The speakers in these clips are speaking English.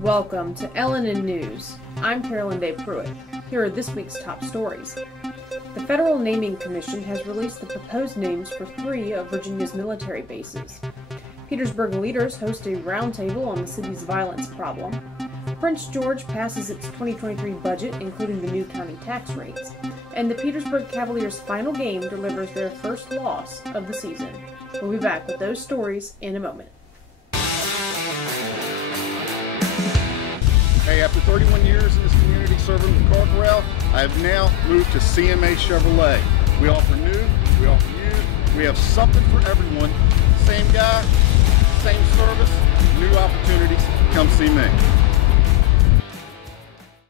Welcome to LNN News. I'm Carolyn Day Pruitt. Here are this week's top stories. The Federal Naming Commission has released the proposed names for 3 of Virginia's military bases. Petersburg leaders host a roundtable on the city's violence problem. Prince George passes its 2023 budget, including the new county tax rates. And the Petersburg Cavaliers' final game delivers their first loss of the season. We'll be back with those stories in a moment. Hey, after 31 years in this community serving with Car Corral, I have now moved to CMA Chevrolet. We offer new, we offer used, we have something for everyone. Same guy, same service, new opportunities. Come see me.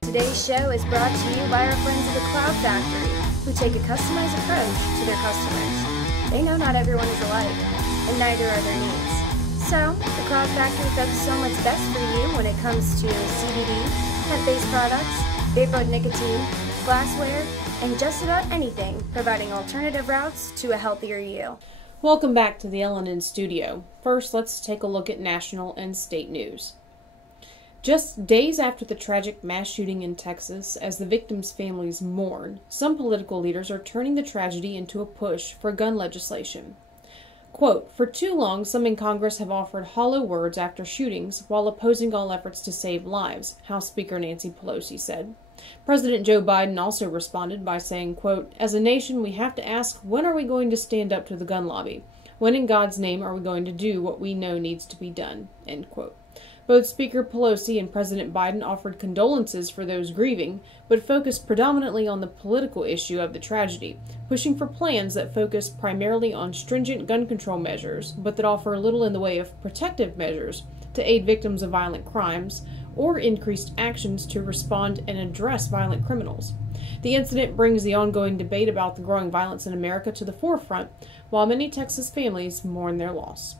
Today's show is brought to you by our friends at the Cloud Factory, who take a customized approach to their customers. They know not everyone is alike, and neither are their needs. So, the Cloud Factory focuses on what's best for you when it comes to CBD, hemp-based products, vape nicotine, glassware, and just about anything, providing alternative routes to a healthier you. Welcome back to the LNN studio. First, let's take a look at national and state news. Just days after the tragic mass shooting in Texas, as the victims' families mourn, some political leaders are turning the tragedy into a push for gun legislation. Quote, "For too long, some in Congress have offered hollow words after shootings while opposing all efforts to save lives," House Speaker Nancy Pelosi said. President Joe Biden also responded by saying, quote, "As a nation, we have to ask, when are we going to stand up to the gun lobby? When in God's name are we going to do what we know needs to be done?" End quote. Both Speaker Pelosi and President Biden offered condolences for those grieving, but focused predominantly on the political issue of the tragedy, pushing for plans that focus primarily on stringent gun control measures, but that offer little in the way of protective measures to aid victims of violent crimes, or increased actions to respond and address violent criminals. The incident brings the ongoing debate about the growing violence in America to the forefront, while many Texas families mourn their loss.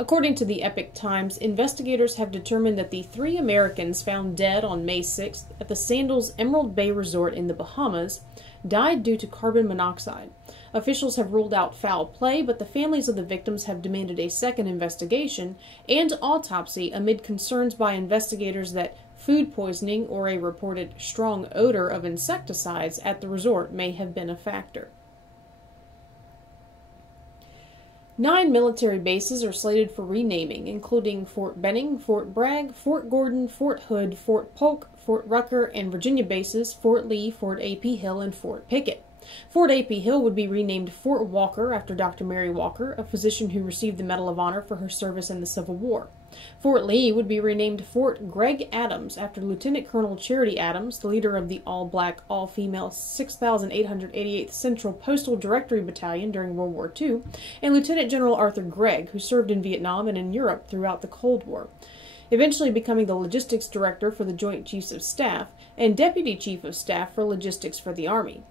According to the Epoch Times, investigators have determined that the 3 Americans found dead on May 6th at the Sandals Emerald Bay Resort in the Bahamas died due to carbon monoxide. Officials have ruled out foul play, but the families of the victims have demanded a second investigation and autopsy amid concerns by investigators that food poisoning or a reported strong odor of insecticides at the resort may have been a factor. 9 military bases are slated for renaming, including Fort Benning, Fort Bragg, Fort Gordon, Fort Hood, Fort Polk, Fort Rucker, and Virginia bases Fort Lee, Fort A.P. Hill, and Fort Pickett. Fort A.P. Hill would be renamed Fort Walker after Dr. Mary Walker, a physician who received the Medal of Honor for her service in the Civil War. Fort Lee would be renamed Fort Greg Adams after Lieutenant Colonel Charity Adams, the leader of the all-black, all-female 6,888th Central Postal Directory Battalion during World War II, and Lieutenant General Arthur Gregg, who served in Vietnam and in Europe throughout the Cold War, eventually becoming the Logistics Director for the Joint Chiefs of Staff and Deputy Chief of Staff for Logistics for the Army.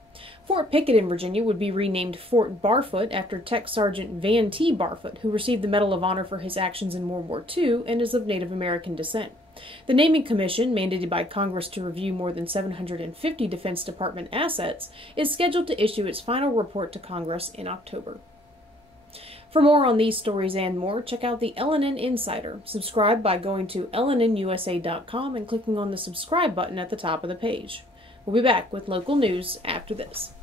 Fort Pickett in Virginia would be renamed Fort Barfoot after Tech Sergeant Van T. Barfoot, who received the Medal of Honor for his actions in World War II and is of Native American descent. The Naming Commission, mandated by Congress to review more than 750 Defense Department assets, is scheduled to issue its final report to Congress in October. For more on these stories and more, check out the LNN Insider. Subscribe by going to LNNusa.com and clicking on the subscribe button at the top of the page. We'll be back with local news after this.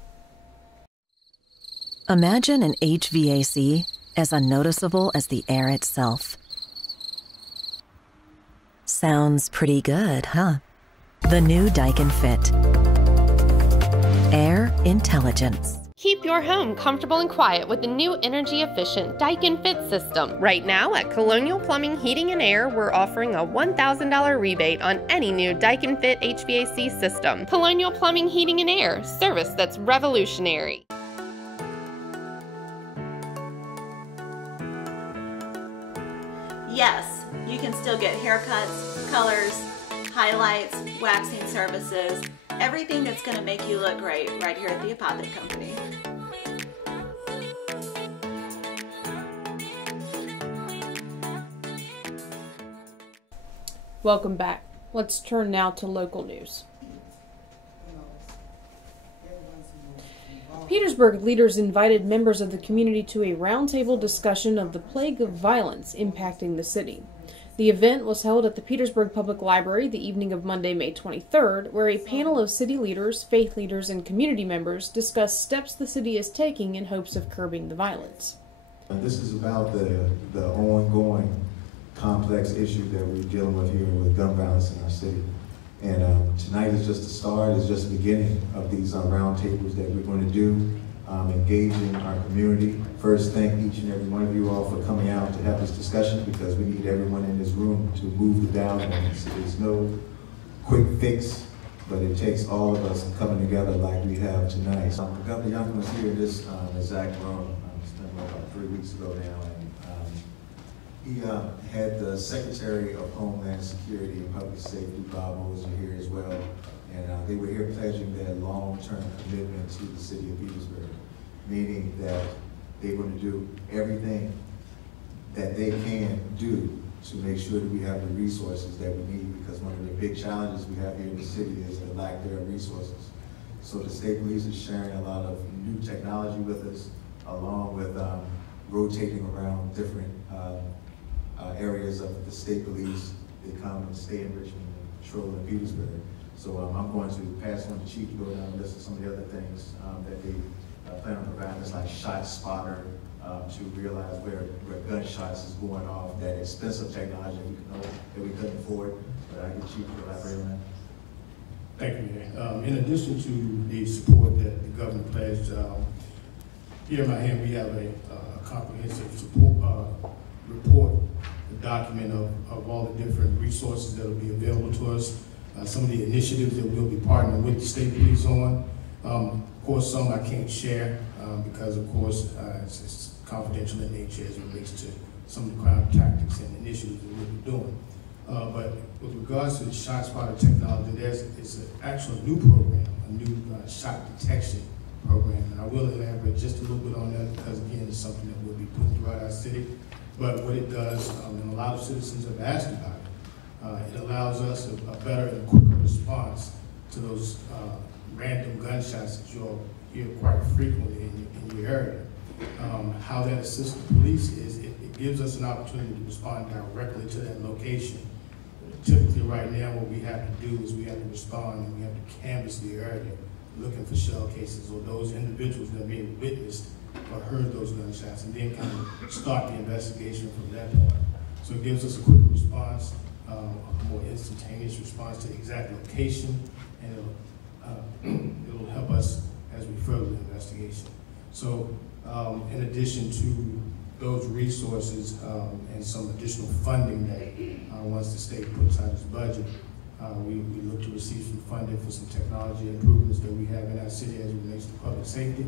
Imagine an HVAC as unnoticeable as the air itself. Sounds pretty good, huh? The new Daikin Fit. Air intelligence. Keep your home comfortable and quiet with the new energy-efficient Daikin Fit system. Right now at Colonial Plumbing, Heating, and Air, we're offering a $1,000 rebate on any new Daikin Fit HVAC system. Colonial Plumbing, Heating, and Air, service that's revolutionary. Yes, you can still get haircuts, colors, highlights, waxing services, everything that's going to make you look great right here at the Apothic Company. Welcome back. Let's turn now to local news. Petersburg leaders invited members of the community to a roundtable discussion of the plague of violence impacting the city. The event was held at the Petersburg Public Library the evening of Monday, May 23rd, where a panel of city leaders, faith leaders, and community members discussed steps the city is taking in hopes of curbing the violence. This is about the ongoing complex issue that we're dealing with here with gun violence in our city. And tonight is just the start, it's just the beginning of these roundtables that we're going to do, engaging our community. First, thank each and every one of you all for coming out to have this discussion, because we need everyone in this room to move the dial. There's no quick fix, but it takes all of us coming together like we have tonight. Governor Youngkin was here in this exact room, about 3 weeks ago now, and he had the Secretary of Homeland Security and Public Safety, Bob Moser, here as well, and they were here pledging their long-term commitment to the city of Petersburg, meaning that they're going to do everything that they can do to make sure that we have the resources that we need, because one of the big challenges we have here in the city is the lack thereof resources. So the state police is sharing a lot of new technology with us, along with rotating around different areas of the state police. They come and stay in Richmond and patrol in Petersburg. So I'm going to pass on the chief to go down and list some of the other things that they plan on providing us, like shot spotter, to realize where gunshots is going off, that expensive technology that we couldn't afford. But I get chief to elaborate on that. Thank you, Mayor. In addition to the support that the governor pledged, here in my hand we have a comprehensive support report, a document of all the different resources that will be available to us, some of the initiatives that we'll be partnering with the state police on. Of course, some I can't share because, of course, it's confidential in nature as it relates to some of the crime tactics and initiatives that we'll be doing. But with regards to the shot spotter technology, it's an actual new program, a new shot detection program, and I will elaborate just a little bit on that, because again, it's something that we'll be putting throughout our city. But what it does, and a lot of citizens have asked about it, it allows us a better and quicker response to those random gunshots that you'll hear quite frequently in your area. How that assists the police is it gives us an opportunity to respond directly to that location. Typically right now what we have to do is we have to respond and we have to canvass the area looking for shell cases or those individuals that may have witnessed or heard those gunshots, and then kind of start the investigation from that point. So it gives us a quicker response, a more instantaneous response to the exact location, and it'll help us as we further the investigation. So in addition to those resources and some additional funding that once the state puts out its budget, we look to receive some funding for some technology improvements that we have in our city as it relates to public safety.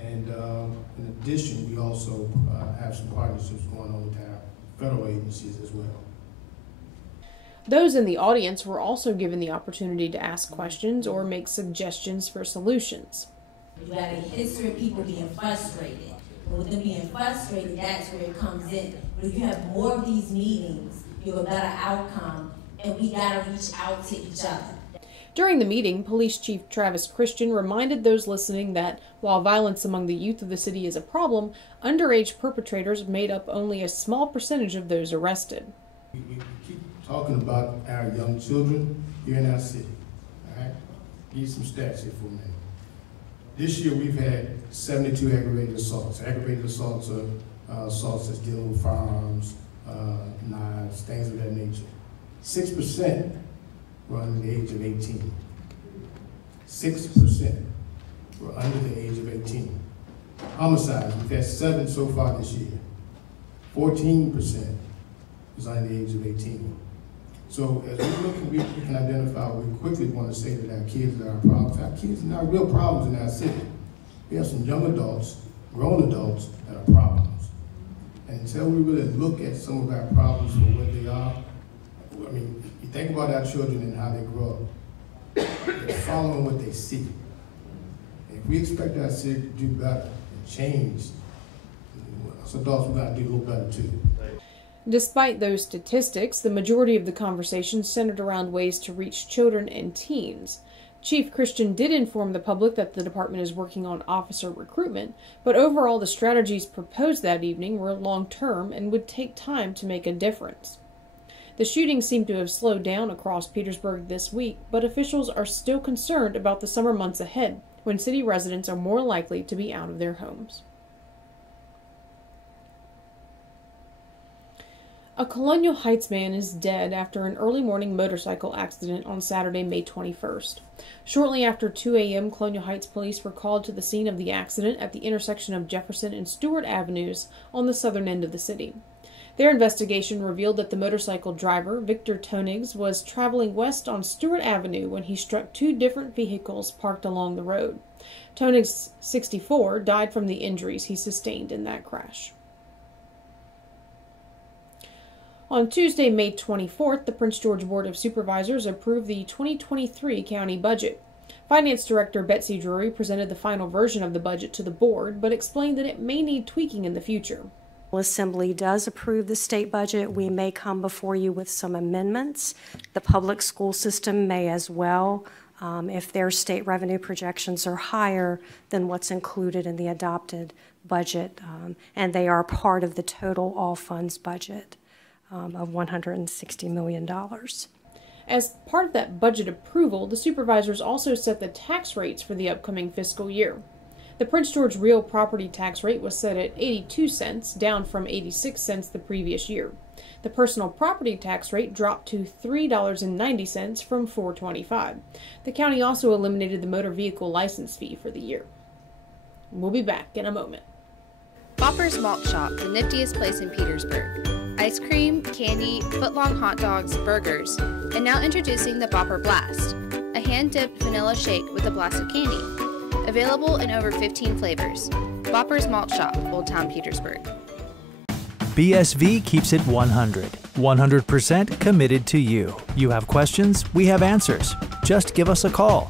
And in addition, we also have some partnerships going on with our federal agencies as well. Those in the audience were also given the opportunity to ask questions or make suggestions for solutions. You got a history of people being frustrated. And with them being frustrated, that's where it comes in. But if you have more of these meetings, you have a better outcome, and we got to reach out to each other. During the meeting, Police Chief Travis Christian reminded those listening that while violence among the youth of the city is a problem, underage perpetrators made up only a small percentage of those arrested. We keep talking about our young children here in our city. All right? Give you some stats here for a minute. This year we've had 72 aggravated assaults. Aggravated assaults are assaults that's dealing with firearms, knives, things of that nature. 6% were under the age of 18. 6% were under the age of 18. Homicides, we've had 7 so far this year. 14% was under the age of 18. So as we look and we can identify, we quickly want to say that our kids are our problems. Our kids are not real problems in our city. We have some young adults, grown adults that are problems. And until we really look at some of our problems for what they are, I mean, you think about our children and how they grow up. They're following what they see. And if we expect our city to do better and change, as adults, we got to do a little better too. Despite those statistics, the majority of the conversation centered around ways to reach children and teens. Chief Christian did inform the public that the department is working on officer recruitment, but overall the strategies proposed that evening were long-term and would take time to make a difference. The shooting seemed to have slowed down across Petersburg this week, but officials are still concerned about the summer months ahead, when city residents are more likely to be out of their homes. A Colonial Heights man is dead after an early morning motorcycle accident on Saturday, May 21st. Shortly after 2 a.m., Colonial Heights police were called to the scene of the accident at the intersection of Jefferson and Stewart Avenues on the southern end of the city. Their investigation revealed that the motorcycle driver, Victor Tonigs, was traveling west on Stewart Avenue when he struck two different vehicles parked along the road. Tonigs, 64, died from the injuries he sustained in that crash. On Tuesday, May 24th, the Prince George Board of Supervisors approved the 2023 county budget. Finance Director Betsy Drury presented the final version of the budget to the board, but explained that it may need tweaking in the future. Assembly does approve the state budget. We may come before you with some amendments. The public school system may as well, if their state revenue projections are higher than what's included in the adopted budget, and they are part of the total all funds budget of $160 million. As part of that budget approval, the supervisors also set the tax rates for the upcoming fiscal year. The Prince George real property tax rate was set at 82 cents, down from 86 cents the previous year. The personal property tax rate dropped to $3.90 from $4.25. The county also eliminated the motor vehicle license fee for the year. We'll be back in a moment. Bopper's Malt Shop, the niftiest place in Petersburg. Ice cream, candy, foot-long hot dogs, burgers, and now introducing the Bopper Blast, a hand-dipped vanilla shake with a blast of candy. Available in over 15 flavors. Bopper's Malt Shop, Old Town Petersburg. BSV keeps it 100. 100% committed to you. You have questions, we have answers. Just give us a call.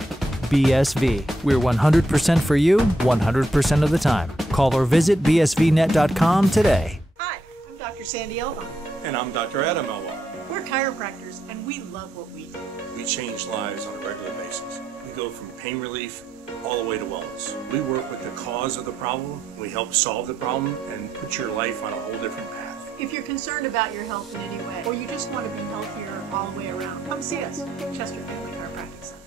BSV. We're 100% for you, 100% of the time. Call or visit bsvnet.com today. Hi, I'm Dr. Sandy Elba. And I'm Dr. Adam Elba. We're chiropractors, and we love what we do. We change lives on a regular basis. We go from pain relief all the way to wellness. We work with the cause of the problem, we help solve the problem, and put your life on a whole different path. If you're concerned about your health in any way, or you just want to be healthier all the way around, come see us at Chester Family Chiropractic Center.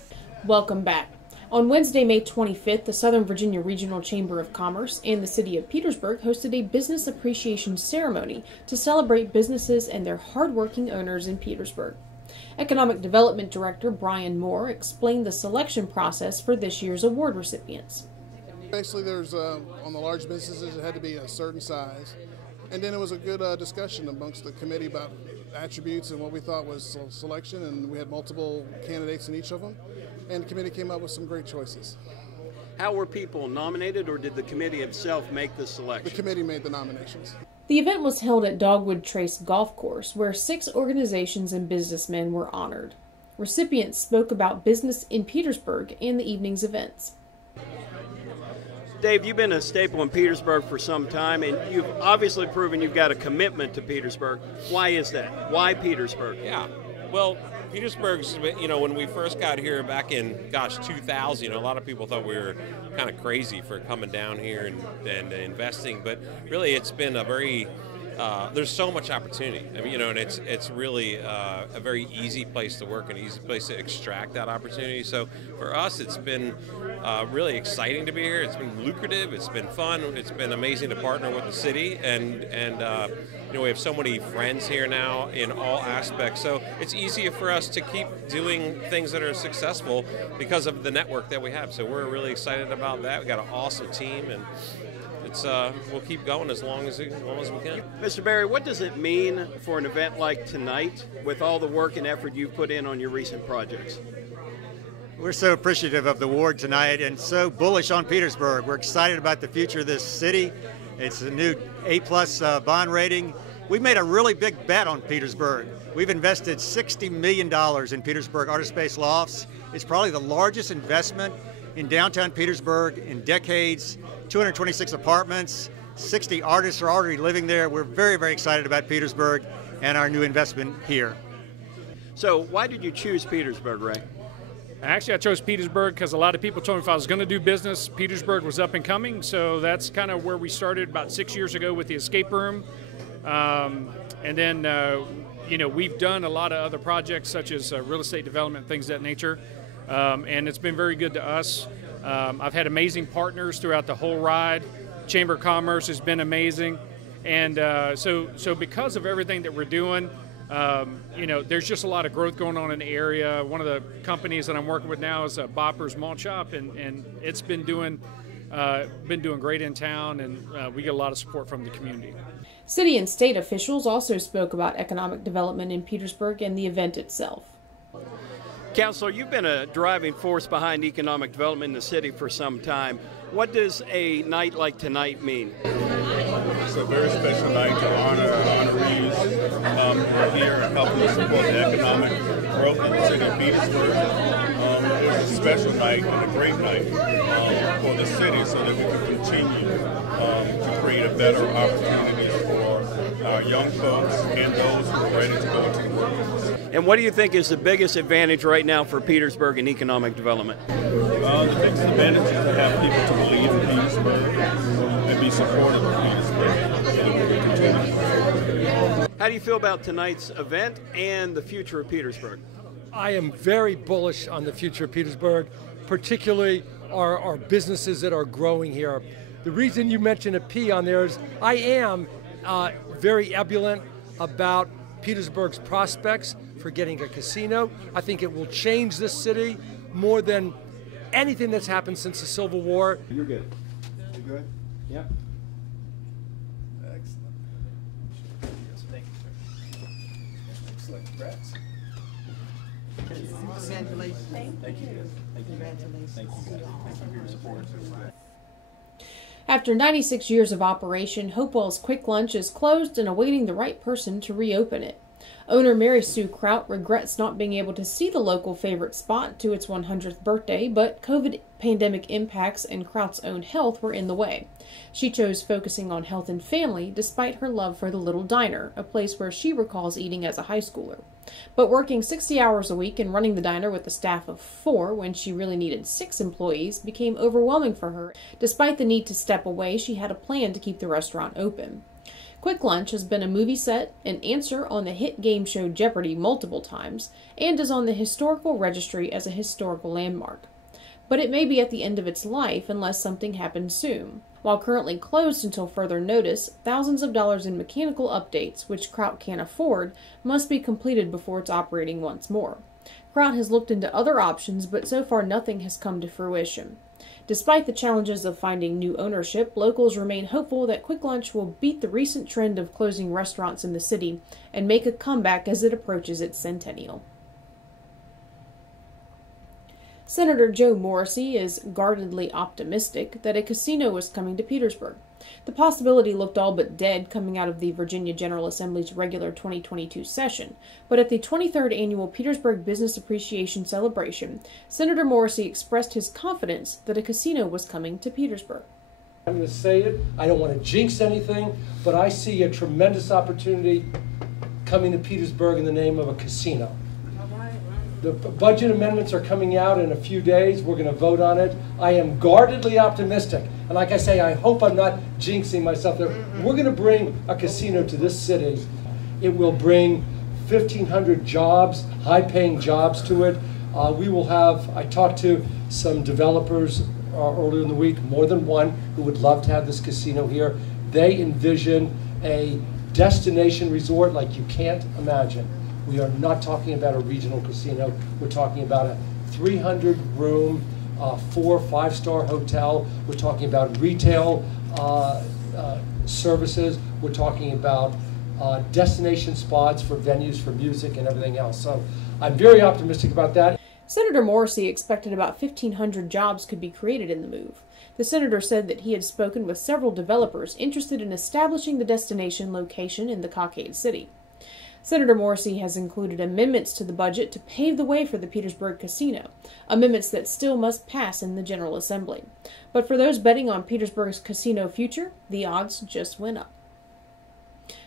Welcome back. On Wednesday, May 25th, the Southern Virginia Regional Chamber of Commerce and the City of Petersburg hosted a business appreciation ceremony to celebrate businesses and their hardworking owners in Petersburg. Economic Development Director Brian Moore explained the selection process for this year's award recipients. Basically, there's on the large businesses, it had to be a certain size. And then it was a good discussion amongst the committee about attributes and what we thought was selection, and we had multiple candidates in each of them. And the committee came up with some great choices. How were people nominated, or did the committee itself make the selection? The committee made the nominations. The event was held at Dogwood Trace Golf Course, where 6 organizations and businessmen were honored. Recipients spoke about business in Petersburg and the evening's events. Dave, you've been a staple in Petersburg for some time, and you've obviously proven you've got a commitment to Petersburg. Why is that? Why Petersburg? Yeah, well, Petersburg's, when we first got here back in, 2000, a lot of people thought we were kind of crazy for coming down here and investing, but really it's been a very, there's so much opportunity. I mean, and it's really a very easy place to work, an easy place to extract that opportunity. So for us, it's been really exciting to be here. It's been lucrative. It's been fun. It's been amazing to partner with the city, and we have so many friends here now in all aspects. So it's easier for us to keep doing things that are successful because of the network that we have. So we're really excited about that. We got an awesome team, and we'll keep going as long as we can. Mr. Berry, what does it mean for an event like tonight with all the work and effort you've put in on your recent projects? We're so appreciative of the award tonight and so bullish on Petersburg. We're excited about the future of this city. It's a new A+ bond rating. We've made a really big bet on Petersburg. We've invested $60 million in Petersburg Artist Space Lofts. It's probably the largest investment in downtown Petersburg in decades. 226 apartments, 60 artists are already living there. We're very, very excited about Petersburg and our new investment here. So why did you choose Petersburg, Ray? Actually, I chose Petersburg because a lot of people told me if I was going to do business, Petersburg was up and coming. So that's kind of where we started about 6 years ago with the escape room. And then, you know, we've done a lot of other projects such as real estate development, things of that nature. And it's been very good to us. I've had amazing partners throughout the whole ride. Chamber of Commerce has been amazing. And so because of everything that we're doing, you know, there's just a lot of growth going on in the area. One of the companies that I'm working with now is Bopper's Malt Shop, and it's been doing great in town, and we get a lot of support from the community. City and state officials also spoke about economic development in Petersburg and the event itself. Councilor, you've been a driving force behind economic development in the city for some time. What does a night like tonight mean? It's a very special night to honor our honorees here and helping to support the economic growth in the city of Petersburg. It's a special night and a great night for the city so that we can continue to create a better opportunity for our young folks and those who are ready to go into the workforce. And what do you think is the biggest advantage right now for Petersburg in economic development? The biggest advantage is to have people to believe in Petersburg and be supportive of Petersburg so that we can continue. How do you feel about tonight's event and the future of Petersburg? I am very bullish on the future of Petersburg, particularly our businesses that are growing here. The reason you mentioned a P on there is I am very ebullient about Petersburg's prospects for getting a casino. I think it will change this city more than anything that's happened since the Civil War. You're good. You good? Yeah. Excellent. Yes, thank you, sir. Excellent. Congrats. Congratulations. Thank you. Thank you. Congratulations. Thank you. Thank you for your support. After 96 years of operation, Hopewell's Quick Lunch is closed and awaiting the right person to reopen it. Owner Mary Sue Kraut regrets not being able to see the local favorite spot to its 100th birthday, but COVID pandemic impacts and Kraut's own health were in the way. She chose focusing on health and family despite her love for the Little Diner, a place where she recalls eating as a high schooler. But working 60 hours a week and running the diner with a staff of 4 when she really needed 6 employees became overwhelming for her. Despite the need to step away, she had a plan to keep the restaurant open. Quick Lunch has been a movie set, an answer on the hit game show Jeopardy multiple times, and is on the historical registry as a historical landmark. But it may be at the end of its life unless something happens soon. While currently closed until further notice, thousands of dollars in mechanical updates, which Kraut can't afford, must be completed before it's operating once more. Kraut has looked into other options, but so far nothing has come to fruition. Despite the challenges of finding new ownership, locals remain hopeful that Quick Lunch will beat the recent trend of closing restaurants in the city and make a comeback as it approaches its centennial. Senator Joe Morrissey is guardedly optimistic that a casino is coming to Petersburg. The possibility looked all but dead coming out of the Virginia General Assembly's regular 2022 session, but at the 23rd Annual Petersburg Business Appreciation Celebration, Senator Morrissey expressed his confidence that a casino was coming to Petersburg. I'm going to say it, I don't want to jinx anything, but I see a tremendous opportunity coming to Petersburg in the name of a casino. The budget amendments are coming out in a few days. We're going to vote on it. I am guardedly optimistic. And like I say, I hope I'm not jinxing myself there. We're going to bring a casino to this city. It will bring 1,500 jobs, high-paying jobs to it. We will have, I talked to some developers earlier in the week, more than one, who would love to have this casino here. They envision a destination resort like you can't imagine. We are not talking about a regional casino. We're talking about a 300-room, 4- or 5-star hotel. We're talking about retail services. We're talking about destination spots for venues for music and everything else. So I'm very optimistic about that. Senator Morrissey expected about 1,500 jobs could be created in the move. The senator said that he had spoken with several developers interested in establishing the destination location in the Cockade City. Senator Morrissey has included amendments to the budget to pave the way for the Petersburg casino, amendments that still must pass in the General Assembly. But for those betting on Petersburg's casino future, the odds just went up.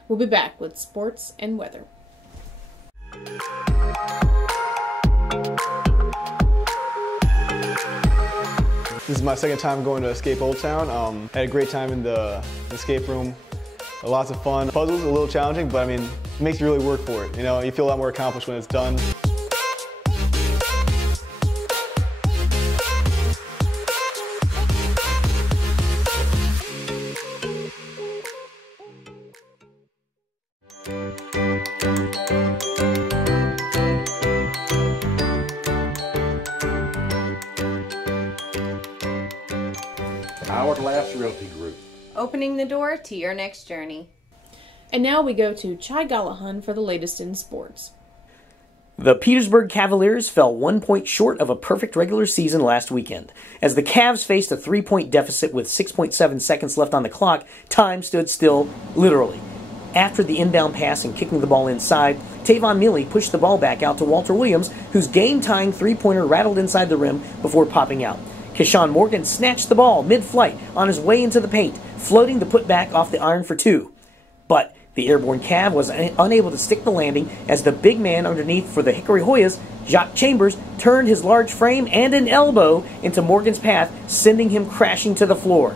We'll be back with sports and weather. This is my second time going to Escape Old Town. Had a great time in the escape room. Lots of fun. Puzzles a little challenging, but I mean, it makes you really work for it. You know, you feel a lot more accomplished when it's done. Hourglass Realty Group. Opening the door to your next journey. And now we go to Chai Gallahan for the latest in sports. The Petersburg Cavaliers fell 1 point short of a perfect regular season last weekend. As the Cavs faced a 3-point deficit with 6.7 seconds left on the clock, time stood still, literally. After the inbound pass and kicking the ball inside, Tavon Mealy pushed the ball back out to Walter Williams, whose game-tying three-pointer rattled inside the rim before popping out. Keshawn Morgan snatched the ball mid-flight on his way into the paint, floating the putback off the iron for two. But the airborne Cav was unable to stick the landing as the big man underneath for the Hickory Hoyas, Jacques Chambers, turned his large frame and an elbow into Morgan's path, sending him crashing to the floor.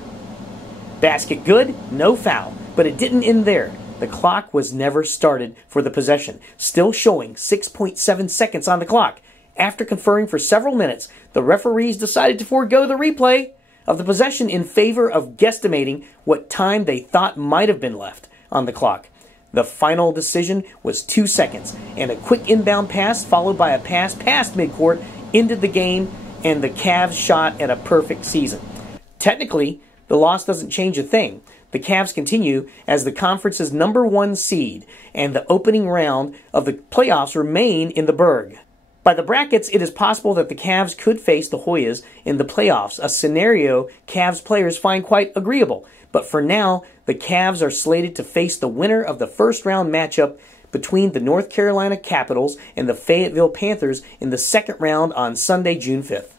Basket good, no foul, but it didn't end there. The clock was never started for the possession, still showing 6.7 seconds on the clock. After conferring for several minutes, the referees decided to forego the replay of the possession in favor of guesstimating what time they thought might have been left on the clock. The final decision was 2 seconds, and a quick inbound pass followed by a pass past midcourt ended the game, and the Cavs shot at a perfect season. Technically, the loss doesn't change a thing. The Cavs continue as the conference's #1 seed, and the opening round of the playoffs remain in the Berg. By the brackets, it is possible that the Cavs could face the Hoyas in the playoffs, a scenario Cavs players find quite agreeable. But for now, the Cavs are slated to face the winner of the first-round matchup between the North Carolina Capitals and the Fayetteville Panthers in the second round on Sunday, June 5th.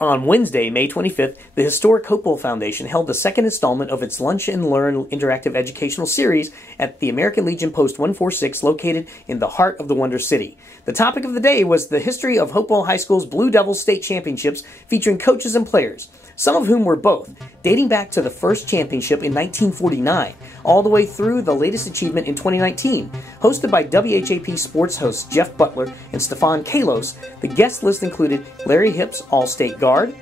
On Wednesday, May 25th, the historic Hopewell Foundation held the second installment of its Lunch and Learn interactive educational series at the American Legion Post 146 located in the heart of the Wonder City. The topic of the day was the history of Hopewell High School's Blue Devils state championships featuring coaches and players, some of whom were both, dating back to the first championship in 1949, all the way through the latest achievement in 2019. Hosted by WHAP sports hosts Jeff Butler and Stefan Kalos, the guest list included Larry Hips, All-State guard,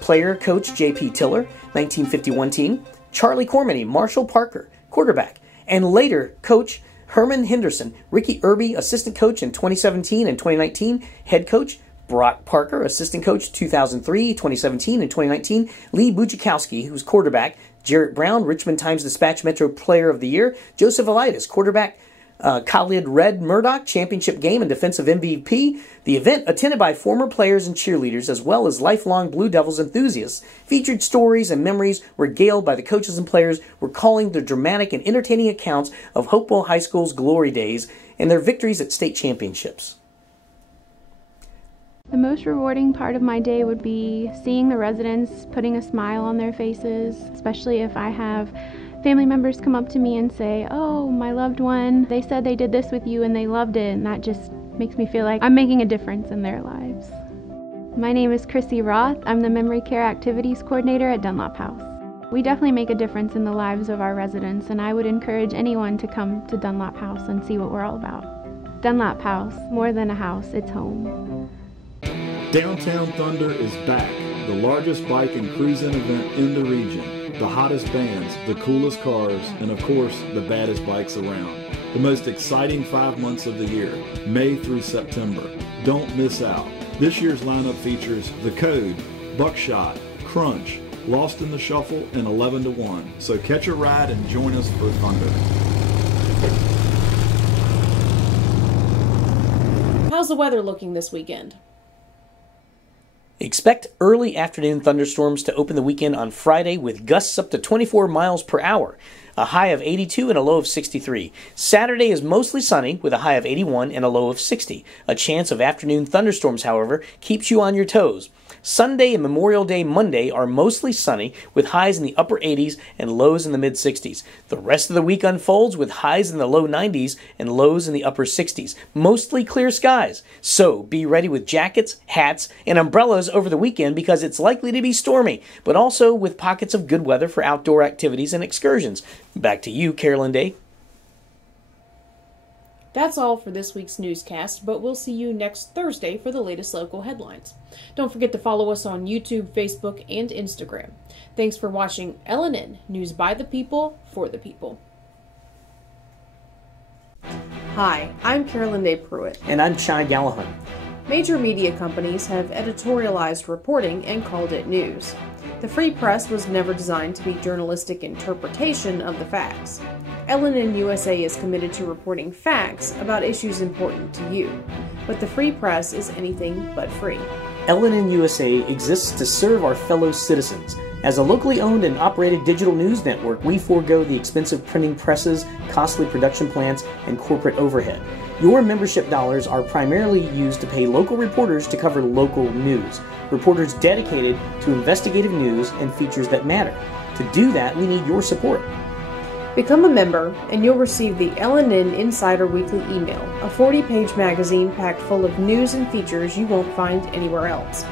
player coach J.P. Tiller, 1951 team, Charlie Cormany, Marshall Parker, quarterback, and later coach Herman Henderson, Ricky Irby, assistant coach in 2017 and 2019, head coach Brock Parker, assistant coach 2003, 2017, and 2019. Lee Buchikowski, who's quarterback. Jarrett Brown, Richmond Times-Dispatch Metro Player of the Year. Joseph Elias, quarterback. Khalid Red Murdoch, championship game and defensive MVP. The event, attended by former players and cheerleaders as well as lifelong Blue Devils enthusiasts, featured stories and memories regaled by the coaches and players, recalling the dramatic and entertaining accounts of Hopewell High School's glory days and their victories at state championships. The most rewarding part of my day would be seeing the residents putting a smile on their faces, especially if I have family members come up to me and say, "Oh, my loved one, they said they did this with you and they loved it," and that just makes me feel like I'm making a difference in their lives. My name is Chrissy Roth. I'm the Memory Care Activities Coordinator at Dunlop House. We definitely make a difference in the lives of our residents, and I would encourage anyone to come to Dunlop House and see what we're all about. Dunlop House, more than a house, it's home. Downtown Thunder is back, the largest bike and cruising event in the region. The hottest bands, the coolest cars, and of course, the baddest bikes around. The most exciting 5 months of the year, May through September. Don't miss out. This year's lineup features The Code, Buckshot, Crunch, Lost in the Shuffle, and 11 to 1. So catch a ride and join us for Thunder. How's the weather looking this weekend? Expect early afternoon thunderstorms to open the weekend on Friday with gusts up to 24 miles per hour, a high of 82 and a low of 63. Saturday is mostly sunny with a high of 81 and a low of 60. A chance of afternoon thunderstorms, however, keeps you on your toes. Sunday and Memorial Day Monday are mostly sunny, with highs in the upper 80s and lows in the mid-60s. The rest of the week unfolds with highs in the low 90s and lows in the upper 60s. Mostly clear skies. So be ready with jackets, hats, and umbrellas over the weekend because it's likely to be stormy, but also with pockets of good weather for outdoor activities and excursions. Back to you, Carolyn Day. That's all for this week's newscast, but we'll see you next Thursday for the latest local headlines. Don't forget to follow us on YouTube, Facebook, and Instagram. Thanks for watching LNN, News by the People, for the People. Hi, I'm Carolyn Day Pruitt. And I'm Chai Gallahan. Major media companies have editorialized reporting and called it news. The free press was never designed to be journalistic interpretation of the facts. LNN USA is committed to reporting facts about issues important to you, but the free press is anything but free. LNN USA exists to serve our fellow citizens. As a locally owned and operated digital news network, we forego the expensive printing presses, costly production plants, and corporate overhead. Your membership dollars are primarily used to pay local reporters to cover local news. Reporters dedicated to investigative news and features that matter. To do that, we need your support. Become a member, and you'll receive the LNN Insider Weekly Email, a 40-page magazine packed full of news and features you won't find anywhere else.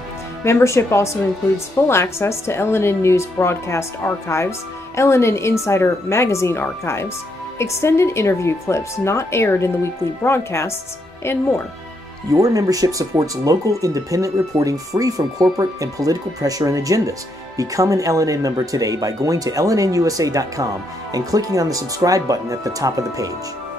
Membership also includes full access to LNN News broadcast archives, LNN Insider magazine archives, extended interview clips not aired in the weekly broadcasts, and more. Your membership supports local independent reporting free from corporate and political pressure and agendas. Become an LNN member today by going to LNNusa.com and clicking on the subscribe button at the top of the page.